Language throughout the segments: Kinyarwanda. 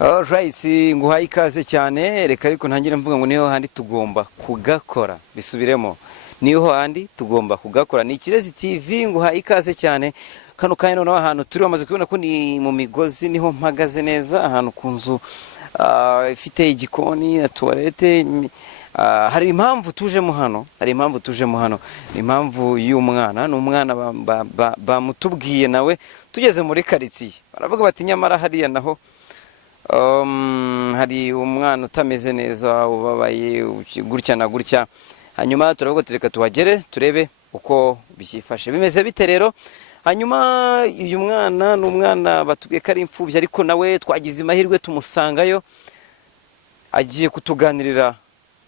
Alright, nguhaye ikaze cyane, reka ariko ntangire mvuga ngo niho handi tugomba kugakora. Bisubiremo. Niho handi tugomba kugakora. Ni Kirezi TV, nguhaye ikaze cyane. Kano kanya no ahantu turi bamaze kubona ko ni mu migozi, niho mpagaze neza, ahantu ku nzu ifite igikoni na toilette. Hari impamvu tujemo hano, ni impamvu y'umwana, n'umwana bamutubwiye nawe tugeze muri quartier. Baravuga bati nyamara hariya naho hari umwana utameze neza, ubabaye gutya na gutya. Hanyuma turavuga tureka tuhagere turebe uko bisifashe bimeze bite rero. Hanyuma uyu mwana n'umwana batubwiye ko ari imfubyi, ariko nawe twagize amahirwe tumusangayo, agiye kutuganirira.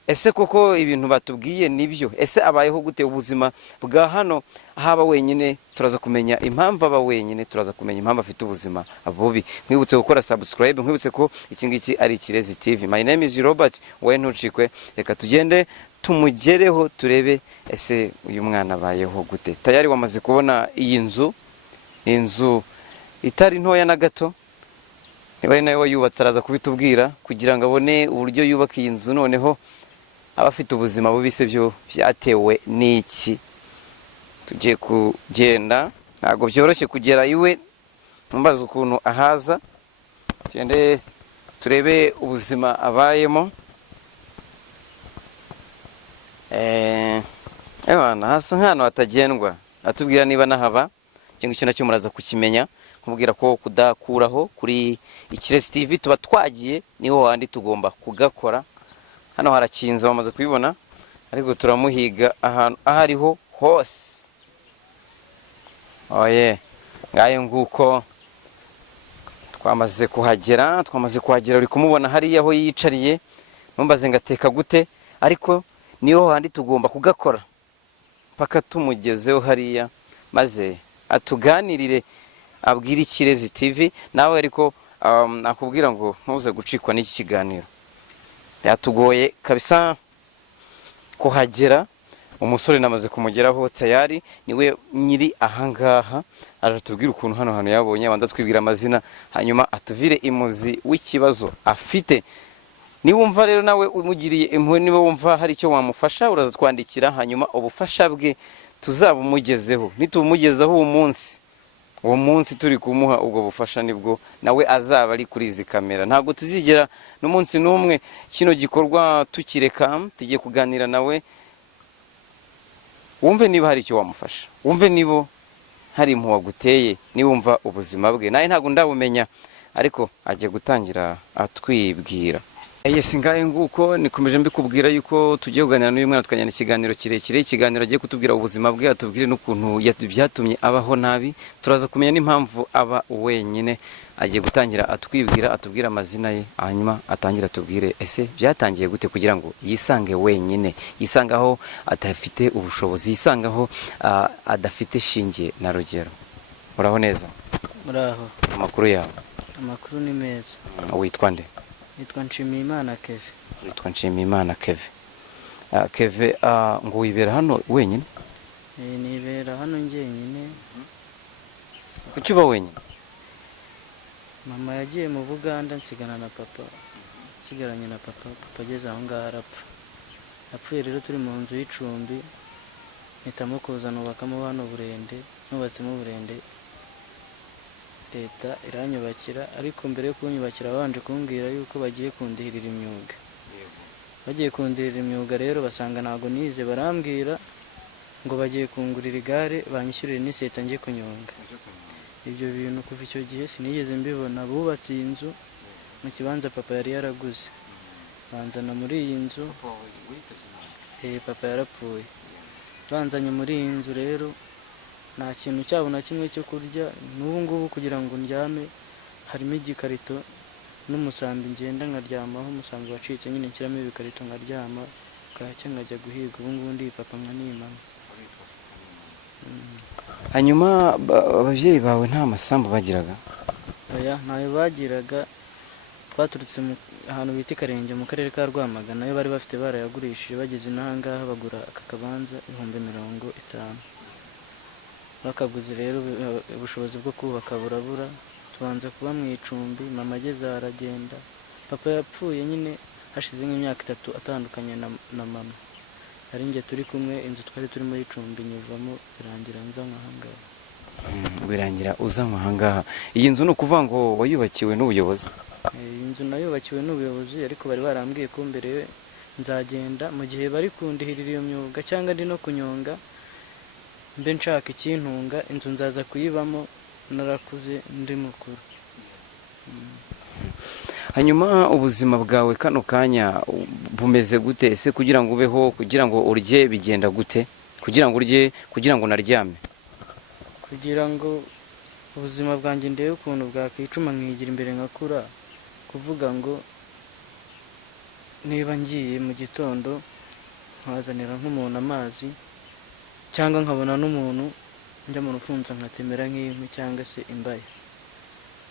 Ese koko ibintu batubwiye nibyo? Ese abayeho gute ubuzima bwa hano haba wenyine? Turaza kumenya impamvu aba wenyine, turaza kumenya impamvu afite ubuzima bubi. Nkwibutse gukora subscribe, nkwibutse ko iki ngiki ari Kirezi TV. My name is Robert, we ntucikwe. Reka tugende tumugereho turebe ese uyu mwana abayeho gute. Tayari wamaze kubona iyi nzu itari ntoya na gato. Niba ari nayo yubatse araza kubitubwira kugira ngo abone uburyo yubaka iyi nzu, noneho abafite ubuzima bubi se byo byatewe n'iki. Tugiye kugenda, ntabwo byoroshye kugera iwe, mbaza ukuntu ahaza, tugende turebe ubuzima abayemo. Ebana hasa nk'ahantu hatagendwa, atubwira niba nahaba cyangwa icyo nacyo muraza kukimenya. Kumubwira ko kudakuraho kuri Kirezi TV tuba twagiye, niho handi tugomba kugakora. Hano harakinze bamaze kubibona, ariko turamuhiga ahantu ahariho hose. Oye, ngayo nguko twamaze kuhagera, uri kumubona hariya aho yicariye. Numbaze ngateka gute, ariko niho handi tugomba kugakora paka tumugezeho hariya, maze atuganirire, abwira Kirezi TV. Nawe ariko akubwira ngo ntuze gucikwa n'iki kiganiro. Yatugoye kabisa kuhagera. Umusore namaze kumugeraho tayari, niwe nyiri ahangaha. Aratubwira ukuntu hano hano yabonye, abanza twibwira amazina, hanyuma atuvire imuzi w'ikibazo afite. Niwumva rero nawe umugiriye impuhwe, niba wumva hari icyo wamufasha, uraza twandikira, hanyuma ubufasha bwe tuzabumugezeho. Nitumugezeho uwo munsi turi kumuha ubwo bufasha, nibwo nawe azaba ari kuri izi kamera. Ntabwo tuzigera n'umunsi n'umwe kino gikorwa tukireka. Tugiye kuganira nawe, wumve niba hari icyo wamufasha, wumve niba hari impuhwe aguteye, niwumva ubuzima bwe. Naye ntabwo ndabumenya, ariko agiye gutangira atwibwira. Yes, ngaye nguko nikomeje mbikubwira yuko tugiye kuganira n'uyu mwana, tukajyana ikiganiro kirekire. Ikiganiro agiye kutubwira ubuzima bwe, atubwire n'ukuntu byatumye abaho nabi. Turaza kumenya n'impamvu aba wenyine. Agiye gutangira atwibwira, atubwira amazina ye, hanyuma atangira atubwire ese byatangiye gute kugira ngo yisange wenyine, yisangaho atafite ubushobozi, yisangaho adafite shinge na rugero. Uraho neza? Muraho. Amakuru yawe? Amakuru ni meza. Witwa nde? Nitwa Nshimiyimana Keve. Nitwa Nshimiyimana Keve. Keve, ngo wibera hano wenyine? Nibera hano njyenyine. Kuki uba wenyine? Mama yagiye mu Buganda nsigana na papa. Nsigaranye na papa, papa ageze aho ngaho arapfa. Yapfuye rero turi mu nzu y'icumbi. Mpitamo kuza nubakamo hano burende, nubatsemo burende. Leta iranyubakira, ariko mbere yo kunyubakira babanje kumbwira yuko bagiye kundihirira imyuga. Bagiye kundihirira imyuga rero basanga ntago nize, barambwira ngo bagiye kungurira igare banyishyurire n'iseta ngiye kunyonga. Ibyo bintu kuva icyo gihe sinigeze mbibona. Bubatse iyi nzu mu kibanza papa yari yaraguze, banzana muri iyi nzu. Papa yarapfuye. Banzanye muri iyi nzu rero nta kintu cyabo na kimwe cyo kurya. N'ubu ngubu kugira ngo ndyame harimo igikarito n'umusambi ngenda nkaryamaho. Umusambi wacitse nyine nshyiramo ibikarito nkaryama, bwacya nkajya guhiga. Ubu ngubu ndi papa nkanimama. Hanyuma ababyeyi bawe nta masambu bagiraga? Oya, ntayo bagiraga. Twaturutse ahantu bita Karenge mu karere ka Rwamagana, nayo bari bafite barayagurishije. Bageze n'ahangaha bagura aka kabanza 50,000. Bakaguze rero ubushobozi bwo kubaka burabura, tubanza kuba mu icumbi, mama ageze aragenda, papa yapfuye nyine hashize nk'imyaka 3 atandukanye na mama, ari njye turi kumwe, inzu twari turi muri icumbi nyivamo birangira nza nkahangaha. Birangira uza nkahangaha. Iyi nzu no kuvuga ngo wayubakiwe n'ubuyobozi? Iyi nzu nayubakiwe n'ubuyobozi, ariko bari barambwiye ko mbere nzagenda mu gihe bari kundihirira iyo myuga cyangwa ndi no kunyonga, mbe nshaka ikintunga, inzu nzaza kuyibamo narakuze ndi mukuru. Hanyuma ubuzima bwawe kano kanya bumeze gute? Ese kugira ngo ubeho, kugira ngo urye bigenda gute? Kugira ngo urye, kugira ngo naryame? Kugira ngo ubuzima bwanjye ndebe ukuntu bwakwicuma nkigira imbere ngakura, kuvuga ngo niba ngiye mu gitondo nkazanira nk'umuntu amazi, cyangwa nkabona n'umuntu njya mu rufunzo nkatemera nk'inkwi cyangwa se imbaya,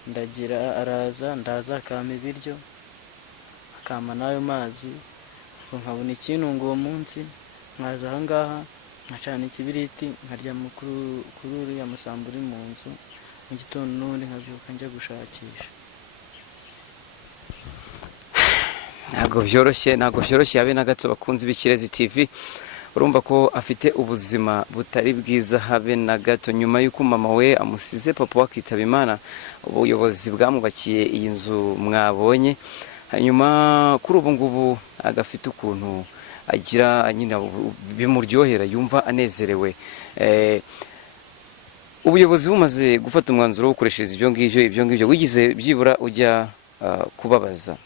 ndagira araza ndaza akampa ibiryo akampa n'ayo mazi, nkabona ikintunga uwo munsi, nkaza ahangaha nkacana ikibiriti nkarya kuri uriya musambi uri mu nzu, mu gitondo n'ubundi nkabyuka njya gushakisha. Ntabwo byoroshye habe na gato bakunzi b'Ikirezi TV. Urumva ko afite ubuzima butari bwiza habe na gato, nyuma y'uko mama we amusize, papa we akitaba Imana, ubuyobozi bwamubakiye iyi nzu mwabonye. Hanyuma kuri ubu ngubu agafite ukuntu agira nyine bimuryohera, yumva anezerewe. Ubuyobozi bumaze gufata umwanzuro wo gukoreshereza ibyo ngibyo, wigize byibura ujya kubabaza?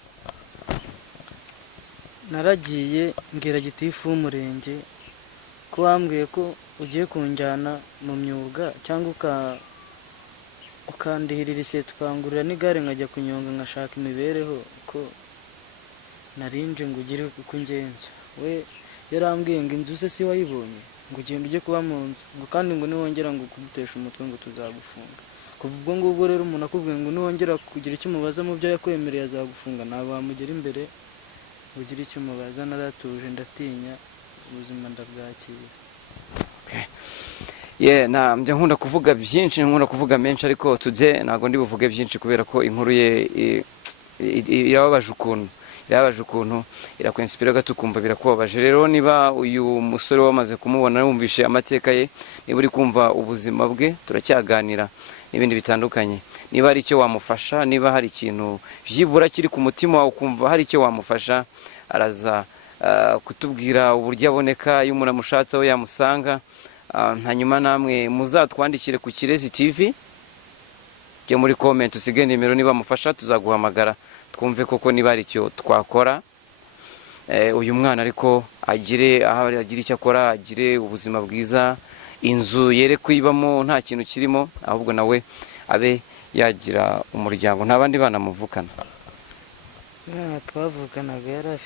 Naragiye mbwira gitifu w'umurenge ko wambwiye ko ugiye kunjyana mu myuga cyangwa ukandihirira ise tukangurira n'igare nkajya kunyonga ngashaka imibereho, ko narinje ngo ugire uko ungenza. We yarambwiye ngo inzu se si wayibonye, ngo ugende ujye kuba mu nzu, ngo kandi ngo niwongera ngo kudutesha umutwe ngo tuzagufunga. Kuva ubwo ngubwo rero umuntu akubwiye ngo niwongera kugira icyo umubaza mu byo yakwemereye azagufunga, ntabwo wamugera imbere ugira icyo umubaza. Naratuje ndatinya, ubuzima ndabwakira. Njya nkunda kuvuga byinshi, nkunda kuvuga menshi, ariko tuze ntabwo ndi buvuge byinshi kubera ko inkuru ye irababaje ukuntu irakwenspira gato ukumva birakubabaje. Rero niba uyu musore wamaze kumubona, wumvishe amateka ye, niba uri kumva ubuzima bwe, turacyaganira n'ibindi bitandukanye. Niba hari icyo wamufasha, niba hari ikintu byibura kiri ku mutima wawe ukumva hari icyo wamufasha, araza kutubwira uburyo aboneka, iyo umuntu amushatse aho yamusanga. Hanyuma namwe muzatwandikire ku Kirezi TV, byo muri comment usige nimero, niba amufasha tuzaguhamagara twumve koko niba ari icyo twakora. Uyu mwana ariko agire icyo akora, agire ubuzima bwiza, inzu yere kwibamo nta kintu kirimo, ahubwo nawe abe yagira umuryango. Nta bandi bana muvukana? Twavukanaga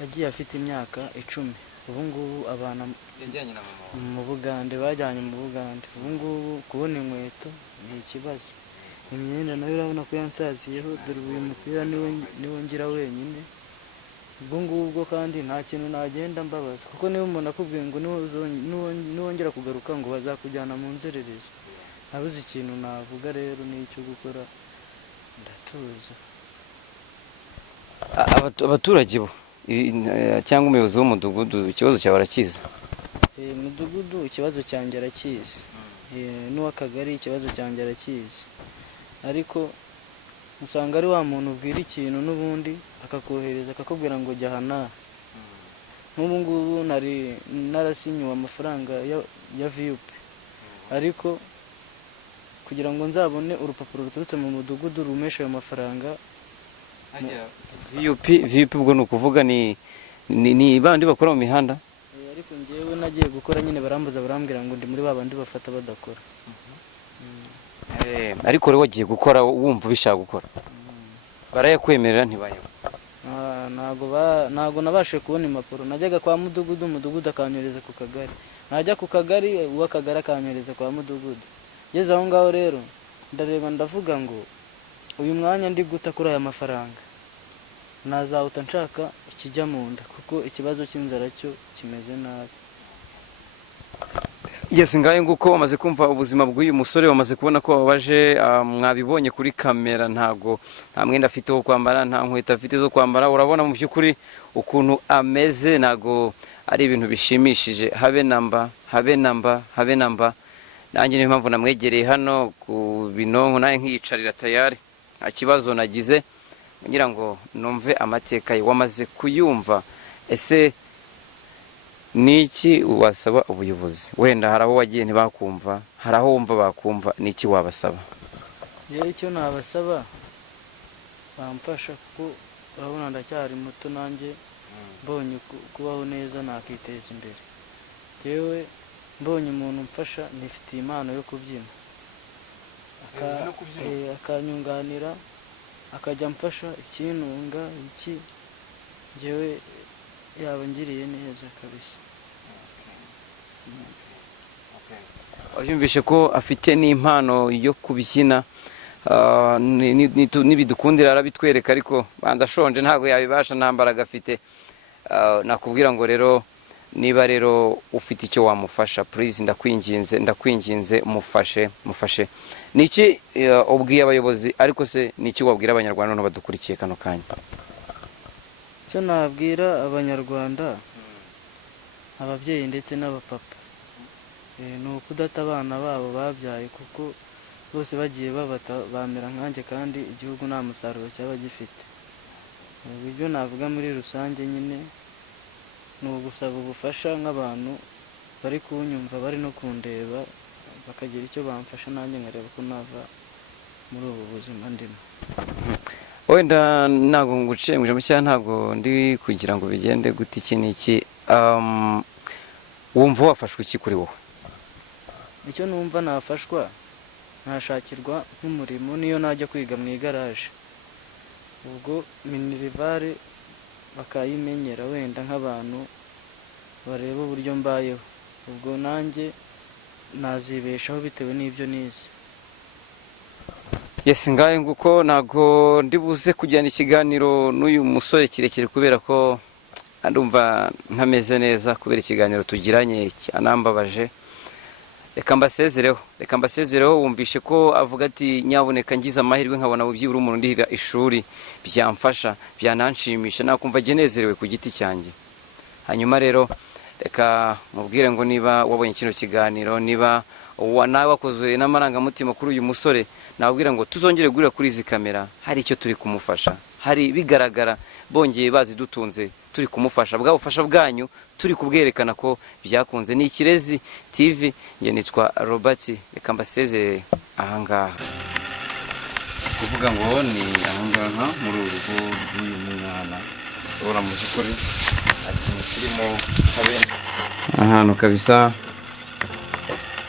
yagiye afite imyaka 10. Ubu ngubu abana mu Bugande, bajyanye mu Bugande. Ubu ngubu kubona inkweto ni ikibazo, imyenda nayo urabona ko yansaziyeho, dore uyu mupira niwo ngira wenyine. Ubwo ngubwo kandi nta kintu nagenda mbabaza, kuko niba umuntu akubwiye ngo niwongera kugaruka ngo bazakujyana mu nzererezi, nabuze ikintu navuga. Rero n'icyo gukora ndatuza. Abaturage bo cyangwa umuyobozi w'umudugudu ikibazo cyawe arakizi? Umudugudu ikibazo cyanjye arakizi, n'uw'akagari ikibazo cyanjye arakizi, ariko usanga ari wa muntu ubwira ikintu n'ubundi akakohereza akakubwira ngo jya hana. Nk'ubu ngubu narasinyuwe amafaranga ya VUP, ariko kugira ngo nzabone urupapuro ruturutse mu mudugudu rumesha ayo mafaranga. VUP ubwo ni ukuvuga ni bandi bakora mu mihanda? Ariko njyewe nagiye gukora nyine barambuza, barambwira ngo ndi muri babandi bafata badakora. Ariko rero wagiye gukora wumva ubishaka gukora, barayakwemerera ntibayeho? Ntago nabashe kubona impapuro. Najyaga kwa umudugudu akanyohereza ku kagari, najya ku kagari uw'akagari akanyohereza kwa mudugudu. Ngeze aho ngaho rero ndareba ndavuga ngo uyu mwanya ndi guta kuri aya mafaranga, nazawuta nshaka ikijya mu nda, kuko ikibazo cy'inzara cyo kimeze nabi. Yes, ngaye nguko wamaze kumva ubuzima bw'uyu musore, wamaze kubona ko babaje, mwabibonye kuri kamera, ntago nta mwenda afite wo kwambara, nta nkweto afite zo kwambara. Urabona mu by'ukuri ukuntu ameze, ntago ari ibintu bishimishije habe namba, habe namba, habe namba. Nanjye niyo mpamvu namwegereye hano ku binonko, naye nkiyicarira tayari, nta kibazo nagize ngira ngo numve amateka ye. Wamaze kuyumva, ese niki wasaba ubuyobozi? Wenda haraho wagiye ntibakumva, haraho wumva bakumva, niki wabasaba? icyo nabasaba bamfasha, kuko urabona ndacyari muto, nanjye mbonye kubaho neza nakiteza imbere. Yewe mbonye umuntu umfasha, nifitiye impano yo kubyina, akanyunganira, akajya mfasha ikintunga iki, njyewe yaba ngiriye neza kabisa. Yumvishe ko afite n'impano yo kubyina, nibidukundira arabitwereka, ariko banza ashonje ntago yabibasha, ntambaraga afite. Nakubwira ngo rero, niba rero ufite icyo wamufasha, please ndakwinginze mufashe. Niki ubwiye abayobozi, ariko se niki wabwira abanyarwanda no badukurikiye kano kanya? Icyo nabwira abanyarwanda, ababyeyi ndetse n'abapapa, ni ukudata abana babo babyaye, kuko bose bagiye babata bamera nkanjye, kandi igihugu nta musaruro cyaba gifite. Ibyo navuga muri rusange nyine ni ugusaba ubufasha nk'abantu bari kunyumva, bari no kundeba, bakagira icyo bamfasha, nanjye nkareba ko nava muri ubu buzima ndimo. Wenda ntago nguciye mu ijambo cyangwa ntago ndi kugira ngo bigende gute iki n'iki, wumva wafashwe iki kuri wowe? Icyo numva nafashwa, nashakirwa nk'umurimo, niyo najya kwiga mu igaraje, ubwo minirivare bakayimenyera, wenda nk'abantu bareba uburyo mbayeho, ubwo nanjye nazibeshaho bitewe n'ibyo nize. Yes, ngaye nguko ntago ndibuze kujyana ikiganiro n'uyu musore kirekire, kubera ko ndumva ntameze neza kubera ikiganiro tugiranye cyanambabaje. Reka mbasezereho, wumvishe ko avuga ati nyaboneka ngize amahirwe nkabona byibura umuntu ndihira ishuri, byamfasha, byananshimisha, nakumva genezerewe ku giti cyanjye. Hanyuma rero reka mubwire ngo niba wabonye kino kiganiro, niba nawe wakozwe n'amarangamutima kuri uyu musore, nabwira ngo tuzongere gurira kuri izi kamera, hari icyo turi kumufasha, hari bigaragara bongeye bazidutunze turi kumufasha, bwa bufasha bwanyu turi kubwerekana ko byakunze. Ni Ikirezi TV, nge nitwa Robert, reka mbasezerere ahangaha. Kuvuga ngo ni ahangaha muri urugo rw'uyu mwana, ora mu by'ukuri ikintu kirimo ahantu kabisa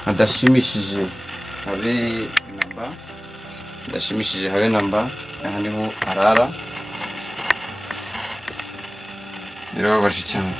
hadashimishije habe namba, aha niho arara, birababaje cyane.